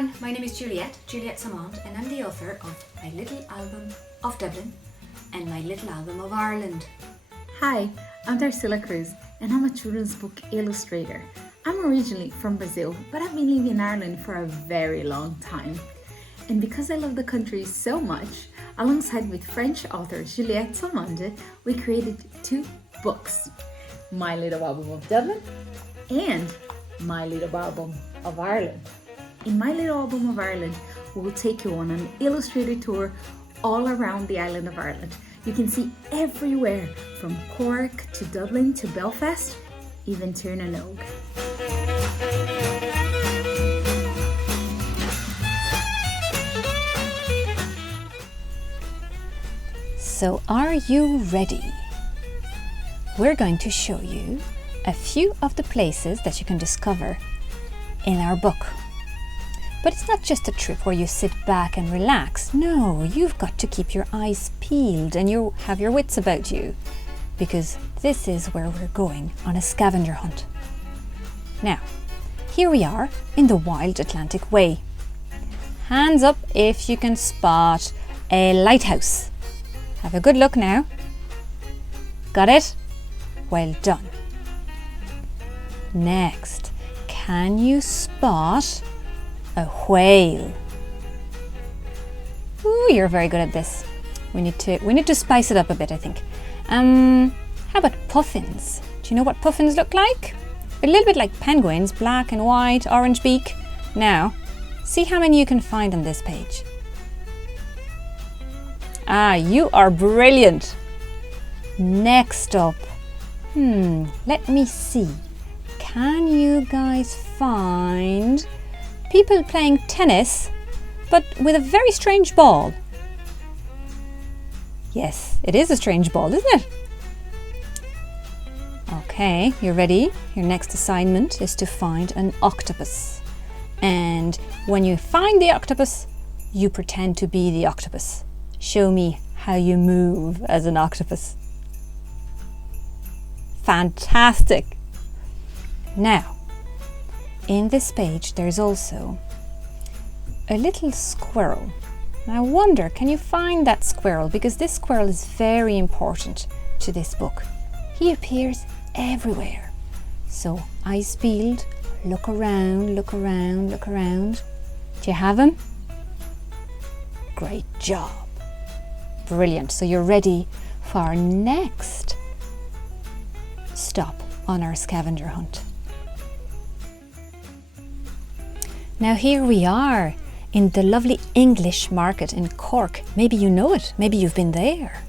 everyone, my name is Juliette Saumande, and I'm the author of My Little Album of Dublin and My Little Album of Ireland. Hi, I'm Tarsila Krüse and I'm a children's book illustrator. I'm originally from Brazil, but I've been living in Ireland for a very long time. And because I love the country so much, alongside with French author Juliette Saumande, we created 2 books, My Little Album of Dublin and My Little Album of Ireland. In My Little Album of Ireland, we will take you on an illustrated tour all around the island of Ireland. You can see everywhere from Cork to Dublin to Belfast, even Tirnanog. So are you ready? We're going to show you a few of the places that you can discover in our book. But it's not just a trip where you sit back and relax. No, you've got to keep your eyes peeled and you have your wits about you, because this is where we're going on a scavenger hunt. Now, here we are in the Wild Atlantic Way. Hands up if you can spot a lighthouse. Have a good look now. Got it? Well done. Next, can you spot a whale? Ooh, you're very good at this. We need to spice it up a bit, I think. How about puffins? Do you know what puffins look like? A little bit like penguins, black and white, orange beak. Now, see how many you can find on this page. Ah, you are brilliant. Next up, let me see. Can you guys find people playing tennis, but with a very strange ball? Yes, it is a strange ball, isn't it? Okay, you're ready? Your next assignment is to find an octopus. And when you find the octopus, you pretend to be the octopus. Show me how you move as an octopus. Fantastic! Now, in this page there's also a little squirrel. And I wonder, can you find that squirrel? Because this squirrel is very important to this book. He appears everywhere. So, eyes peeled, look around, look around, look around. Do you have him? Great job. Brilliant. So you're ready for our next stop on our scavenger hunt. Now here we are in the lovely English market in Cork. Maybe you know it, maybe you've been there.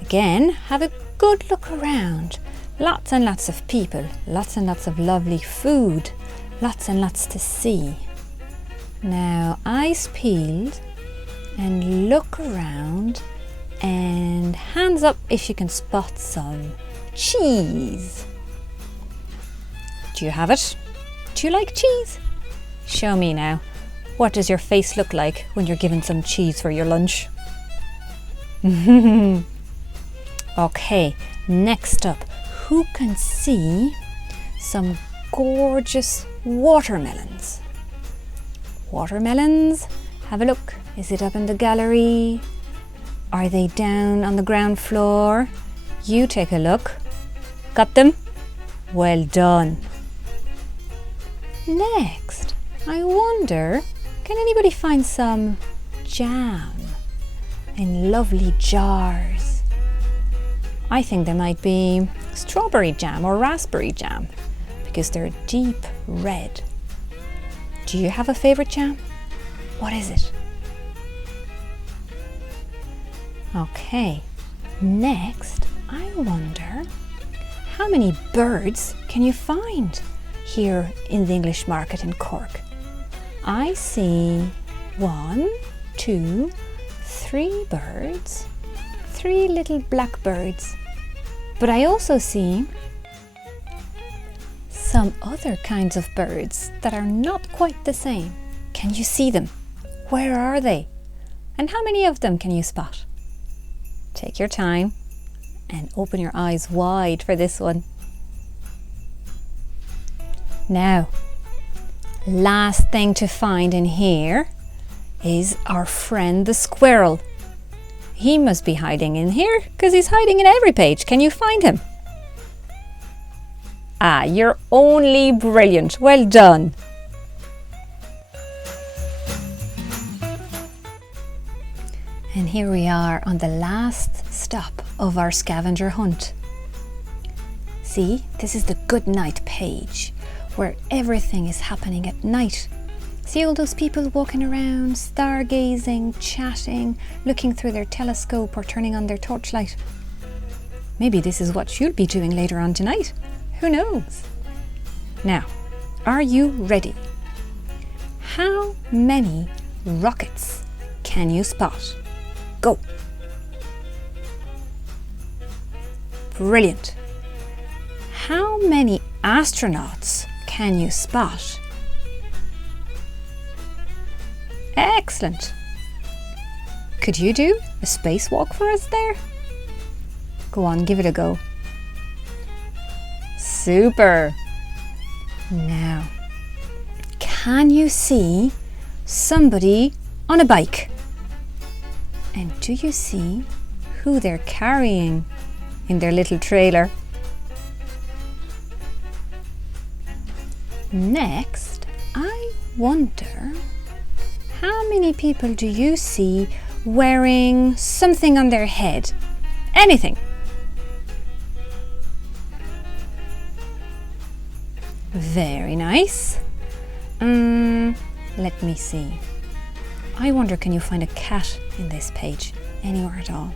Again, have a good look around. Lots and lots of people, lots and lots of lovely food, lots and lots to see. Now, eyes peeled and look around, and hands up if you can spot some cheese. Do you have it? Do you like cheese? Show me now. What does your face look like when you're given some cheese for your lunch? Okay, next up, who can see some gorgeous watermelons? Watermelons? Have a look. Is it up in the gallery? Are they down on the ground floor? You take a look. Got them? Well done. Next, I wonder, can anybody find some jam in lovely jars? I think there might be strawberry jam or raspberry jam because they're deep red. Do you have a favourite jam? What is it? Okay, next, I wonder, how many birds can you find here in the English market in Cork? I see 1, 2, 3 birds, 3 little blackbirds, but I also see some other kinds of birds that are not quite the same. Can you see them? Where are they? And how many of them can you spot? Take your time and open your eyes wide for this one. Now, last thing to find in here is our friend the squirrel. He must be hiding in here because he's hiding in every page. Can you find him? Ah, you're only brilliant. Well done. And here we are on the last stop of our scavenger hunt. See, this is the good night page where everything is happening at night. See all those people walking around, stargazing, chatting, looking through their telescope or turning on their torchlight. Maybe this is what you'll be doing later on tonight. Who knows? Now, are you ready? How many rockets can you spot? Go! Brilliant! How many astronauts can you spot? Excellent! Could you do a spacewalk for us there? Go on, give it a go. Super! Now, can you see somebody on a bike? And do you see who they're carrying in their little trailer? Next, I wonder how many people do you see wearing something on their head? Anything. Very nice. Let me see. I wonder, can you find a cat in this page anywhere at all?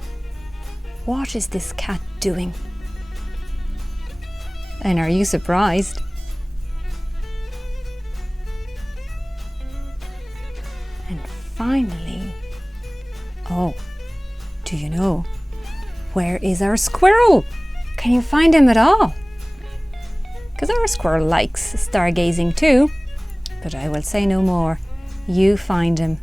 What is this cat doing? And are you surprised? And finally, oh, do you know, where is our squirrel? Can you find him at all? Because our squirrel likes stargazing too, but I will say no more. You find him.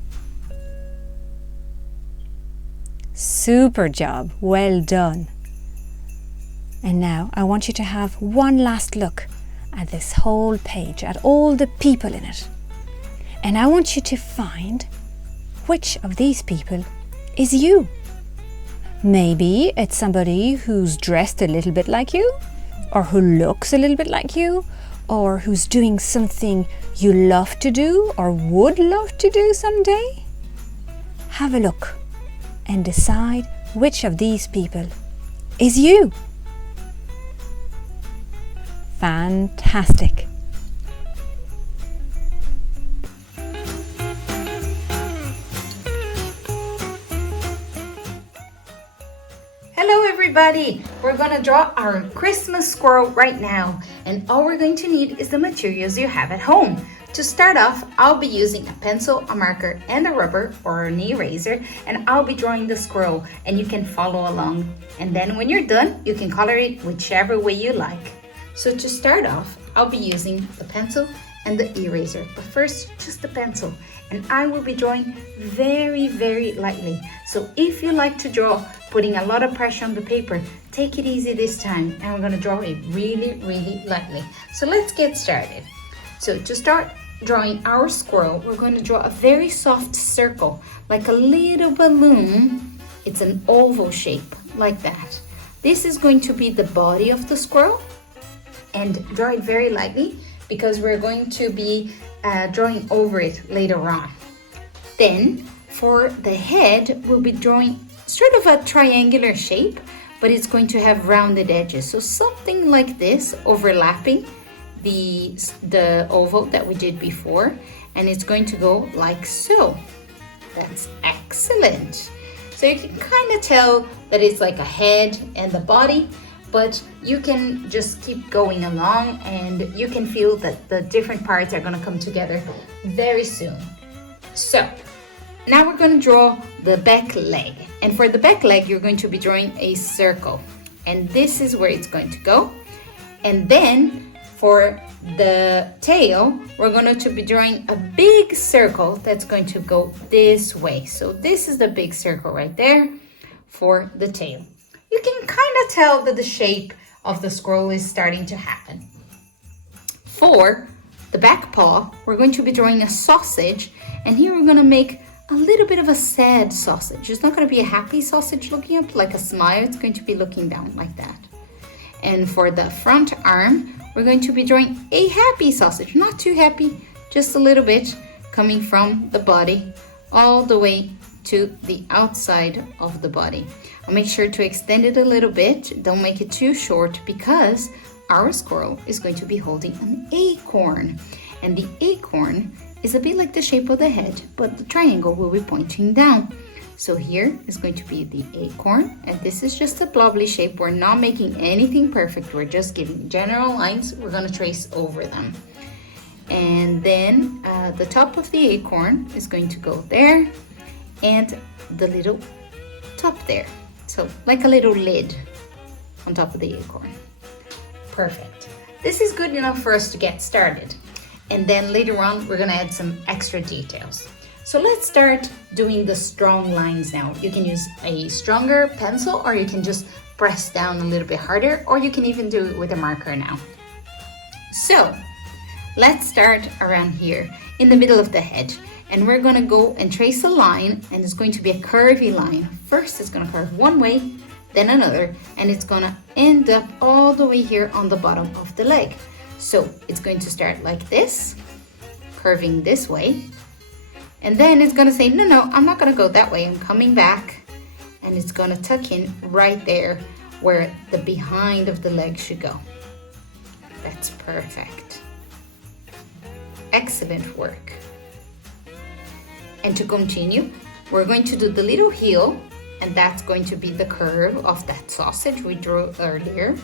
Super job, well done. And now I want you to have one last look at this whole page, at all the people in it. And I want you to find which of these people is you. Maybe it's somebody who's dressed a little bit like you, or who looks a little bit like you, or who's doing something you love to do or would love to do someday. Have a look and decide which of these people is you. Fantastic. Hello everybody! We're gonna draw our Christmas squirrel right now, and all we're going to need is the materials you have at home. To start off, I'll be using a pencil, a marker, and a rubber or an eraser, and I'll be drawing the squirrel, and you can follow along. And then when you're done, you can color it whichever way you like. So to start off, I'll be using the pencil and the eraser, but first just the pencil, and I will be drawing very lightly. So if you like to draw putting a lot of pressure on the paper, take it easy this time, and we're going to draw it really lightly. So let's get started. So to start drawing our squirrel, we're going to draw a very soft circle, like a little balloon. It's an oval shape, like that. This is going to be the body of the squirrel, and draw it very lightly because we're going to be drawing over it later on. Then for the head, we'll be drawing sort of a triangular shape, but it's going to have rounded edges. So something like this, overlapping the oval that we did before, and it's going to go like so. That's excellent. So you can kind of tell that it's like a head and the body, but you can just keep going along, and you can feel that the different parts are going to come together very soon. So now we're going to draw the back leg, and for the back leg you're going to be drawing a circle, and this is where it's going to go. And then for the tail, we're going to be drawing a big circle that's going to go this way. So this is the big circle right there for the tail. You can kind of tell that the shape of the squirrel is starting to happen. For the back paw, we're going to be drawing a sausage, and here we're going to make a little bit of a sad sausage. It's not going to be a happy sausage looking up like a smile. It's going to be looking down like that. And for the front arm, we're going to be drawing a happy sausage. Not too happy, just a little bit, coming from the body all the way to the outside of the body. I'll make sure to extend it a little bit. Don't make it too short, because our squirrel is going to be holding an acorn. And the acorn is a bit like the shape of the head, but the triangle will be pointing down. So here is going to be the acorn, and this is just a blobbly shape. We're not making anything perfect. We're just giving general lines. We're going to trace over them. And then the top of the acorn is going to go there, and the little top there. So like a little lid on top of the acorn. Perfect. This is good enough for us to get started. And then later on, we're gonna add some extra details. So let's start doing the strong lines now. You can use a stronger pencil, or you can just press down a little bit harder, or you can even do it with a marker now. So let's start around here in the middle of the head. And we're gonna go and trace a line, and it's going to be a curvy line. First, it's gonna curve one way, then another, and it's gonna end up all the way here on the bottom of the leg. So it's going to start like this, curving this way, and then it's gonna say, no, I'm not gonna go that way, I'm coming back, and it's gonna tuck in right there where the behind of the leg should go. That's perfect. Excellent work. And to continue, we're going to do the little heel, and that's going to be the curve of that sausage we drew earlier.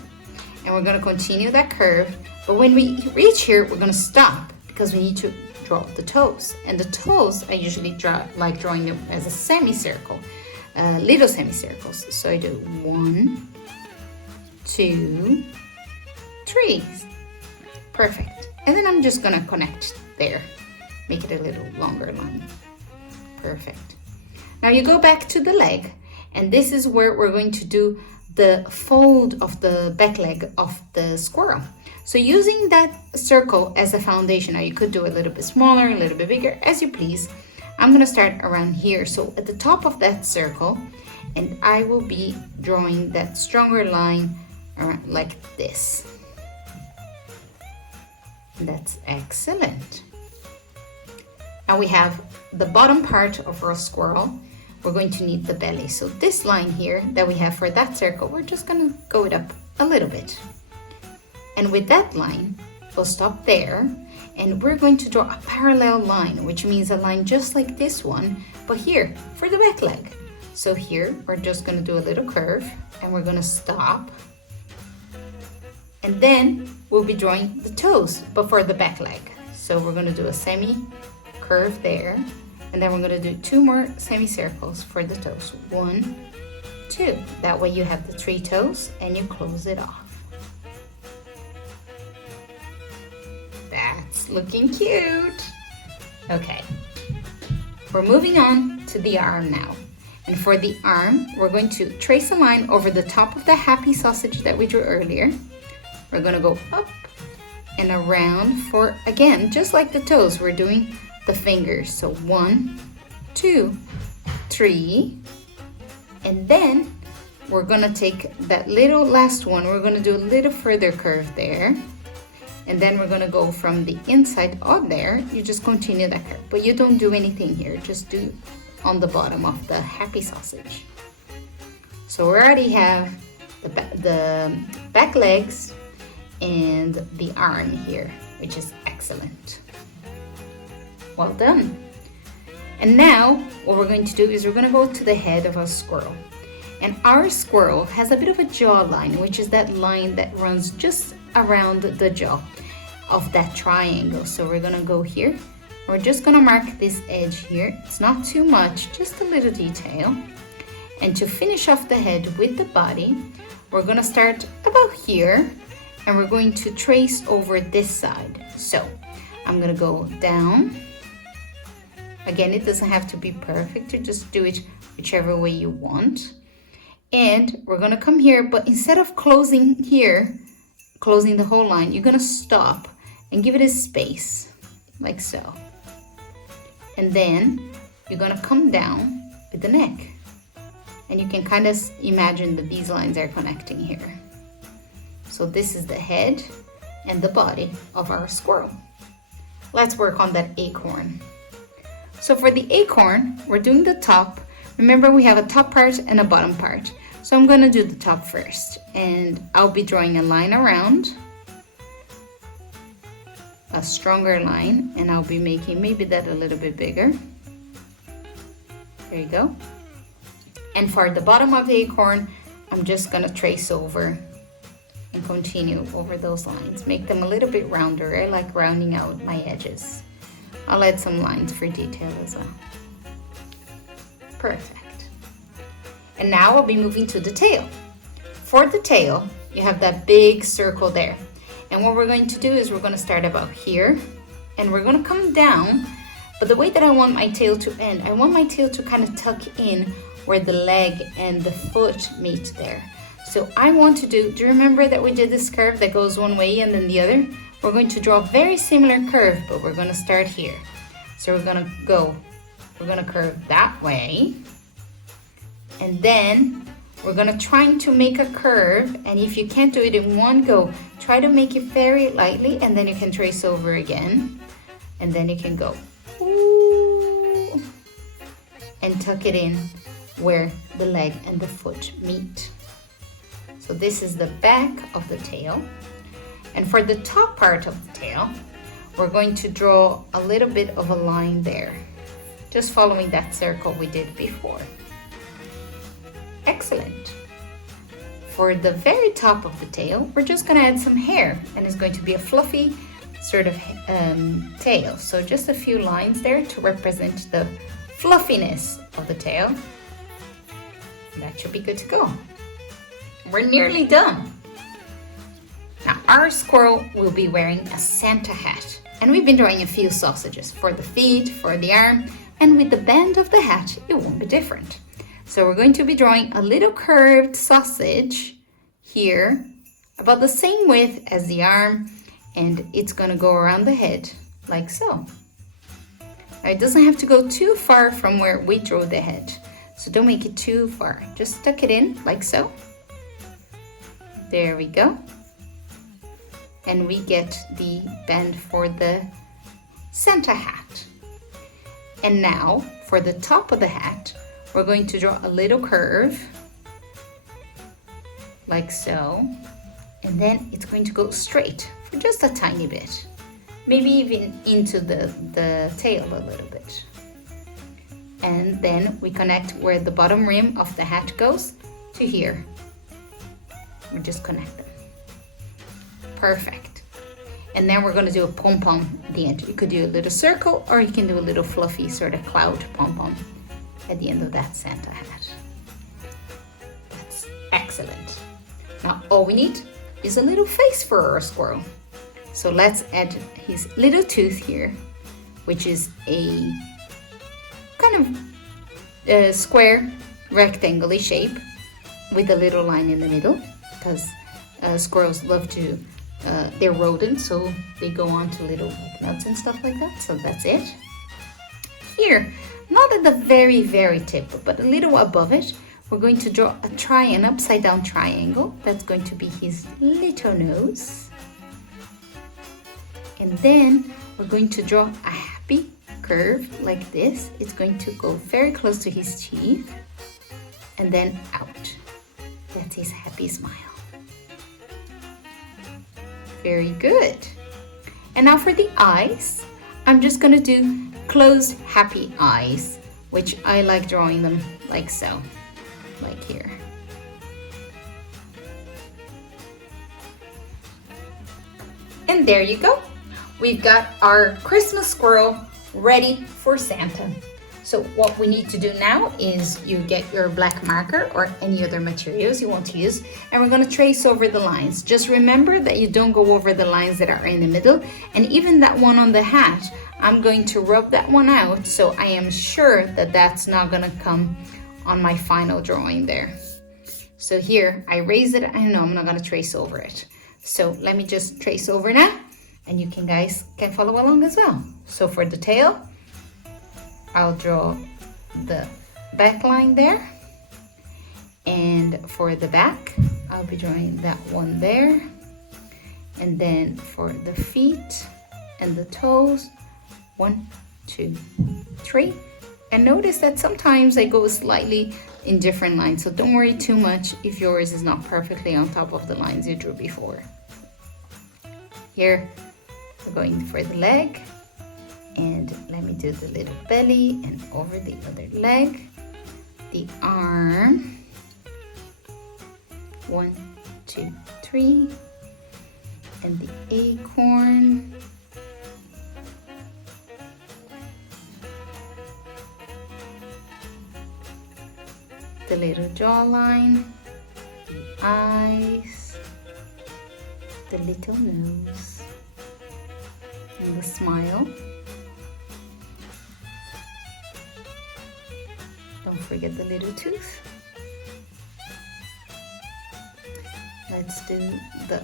And we're going to continue that curve, but when we reach here, we're going to stop, because we need to draw the toes. And the toes, I usually like drawing them as a semicircle, little semicircles. So I do 1, 2, 3. Perfect. And then I'm just going to connect there, make it a little longer line. Perfect. Now you go back to the leg, and this is where we're going to do the fold of the back leg of the squirrel. So using that circle as a foundation, now you could do a little bit smaller, a little bit bigger, as you please. I'm gonna start around here. So at the top of that circle, and I will be drawing that stronger line around like this. That's excellent. Now we have the bottom part of our squirrel. We're going to need the belly. So this line here that we have for that circle, we're just gonna go it up a little bit. And with that line, we'll stop there, and we're going to draw a parallel line, which means a line just like this one, but here for the back leg. So here, we're just gonna do a little curve, and we're gonna stop. And then we'll be drawing the toes, but for the back leg. So we're gonna do a semi curve there, and then we're going to do 2 more semicircles for the toes. 1, 2. That way you have the 3 toes, and you close it off. That's looking cute. Okay, we're moving on to the arm now. And for the arm, we're going to trace a line over the top of the happy sausage that we drew earlier. We're going to go up and around for, again, just like the toes, we're doing the fingers. So 1, 2, 3, and then we're gonna take that little last one, we're gonna do a little further curve there, and then we're gonna go from the inside out there. You just continue that curve, but you don't do anything here, just do on the bottom of the happy sausage. So we already have the back legs and the arm here, which is excellent. Well done. And now what we're going to do is we're going to go to the head of our squirrel. And our squirrel has a bit of a jawline, which is that line that runs just around the jaw of that triangle. So we're going to go here. We're just going to mark this edge here. It's not too much, just a little detail. And to finish off the head with the body, we're going to start about here, and we're going to trace over this side. So I'm going to go down. Again, it doesn't have to be perfect, you just do it whichever way you want. And we're gonna come here, but instead of closing here, closing the whole line, you're gonna stop, and give it a space, like so. And then you're gonna come down with the neck. And you can kind of imagine that these lines are connecting here. So this is the head and the body of our squirrel. Let's work on that acorn. So for the acorn, we're doing the top. Remember, we have a top part and a bottom part. So I'm gonna do the top first, and I'll be drawing a line around, a stronger line, and I'll be making maybe that a little bit bigger. There you go. And for the bottom of the acorn, I'm just gonna trace over and continue over those lines. Make them a little bit rounder. I like rounding out my edges. I'll add some lines for detail as well. Perfect. And now I'll be moving to the tail. For the tail, you have that big circle there. And what we're going to do is we're gonna start about here, and we're gonna come down, but the way that I want my tail to end, I want my tail to kind of tuck in where the leg and the foot meet there. So I want to do you remember that we did this curve that goes one way and then the other? We're going to draw a very similar curve, but we're gonna start here. So we're gonna curve that way, and then we're gonna try to make a curve, and if you can't do it in one go, try to make it very lightly, and then you can trace over again, and then you can go ooh, and tuck it in where the leg and the foot meet. So this is the back of the tail. And for the top part of the tail, we're going to draw a little bit of a line there, just following that circle we did before. Excellent. For the very top of the tail, we're just gonna add some hair, and it's going to be a fluffy sort of tail. So just a few lines there to represent the fluffiness of the tail. That should be good to go. We're nearly done. Now our squirrel will be wearing a Santa hat, and we've been drawing a few sausages for the feet, for the arm, and with the band of the hat, it won't be different. So we're going to be drawing a little curved sausage here, about the same width as the arm, and it's gonna go around the head, like so. Now it doesn't have to go too far from where we drew the head, so don't make it too far. Just tuck it in, like so. There we go. And we get the band for the Santa hat. And now, for the top of the hat, we're going to draw a little curve, like so. And then it's going to go straight for just a tiny bit. Maybe even into the tail a little bit. And then we connect where the bottom rim of the hat goes to here. We just connect them. Perfect. And then we're going to do a pom-pom at the end. You could do a little circle, or you can do a little fluffy sort of cloud pom-pom at the end of that Santa hat. That's excellent. Now all we need is a little face for our squirrel. So let's add his little tooth here, which is a kind of square rectangular shape with a little line in the middle, because squirrels love to, they're rodents, so they go on to little nuts and stuff like that. So that's it. Here, not at the very, very tip, but a little above it, we're going to draw an upside down triangle. That's going to be his little nose. And then we're going to draw a happy curve like this. It's going to go very close to his teeth and then out. That's his happy smile. Very good. And now for the eyes, I'm just gonna do closed happy eyes, which I like drawing them like so, like here. And there you go. We've got our Christmas squirrel ready for Santa. So what we need to do now is you get your black marker or any other materials you want to use, and we're going to trace over the lines. Just remember that you don't go over the lines that are in the middle, and even that one on the hat, I'm going to rub that one out so I am sure that that's not going to come on my final drawing there. So here I raise it. I know I'm not going to trace over it. So let me just trace over now, And you guys can follow along as well. So for the tail, I'll draw the back line there. And for the back, I'll be drawing that one there. And then for the feet and the toes, 1, 2, 3. And notice that sometimes I go slightly in different lines, so don't worry too much if yours is not perfectly on top of the lines you drew before. Here, we're going for the leg, and let me do the little belly and over the other leg, the arm, 1, 2, 3, and the acorn, the little jawline, the eyes, the little nose, and the smile. Don't forget the little tooth. Let's do the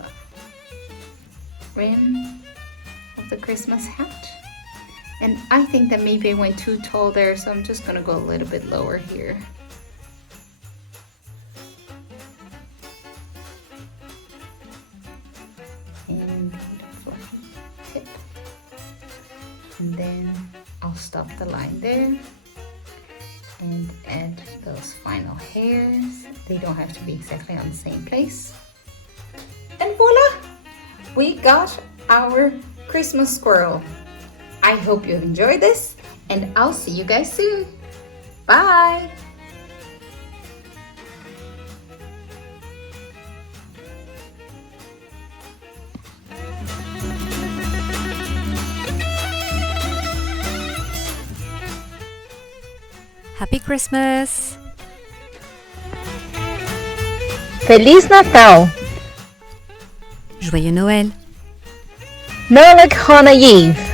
rim of the Christmas hat. And I think that maybe I went too tall there, so I'm just gonna go a little bit lower here. And fluffy tip. And then I'll stop the line there and add those final hairs. They don't have to be exactly on the same place. And voila! We got our Christmas squirrel. I hope you enjoyed this, and I'll see you guys soon. Bye! Happy Christmas! Feliz Natal! Joyeux Noël! Noleg Chana Yves!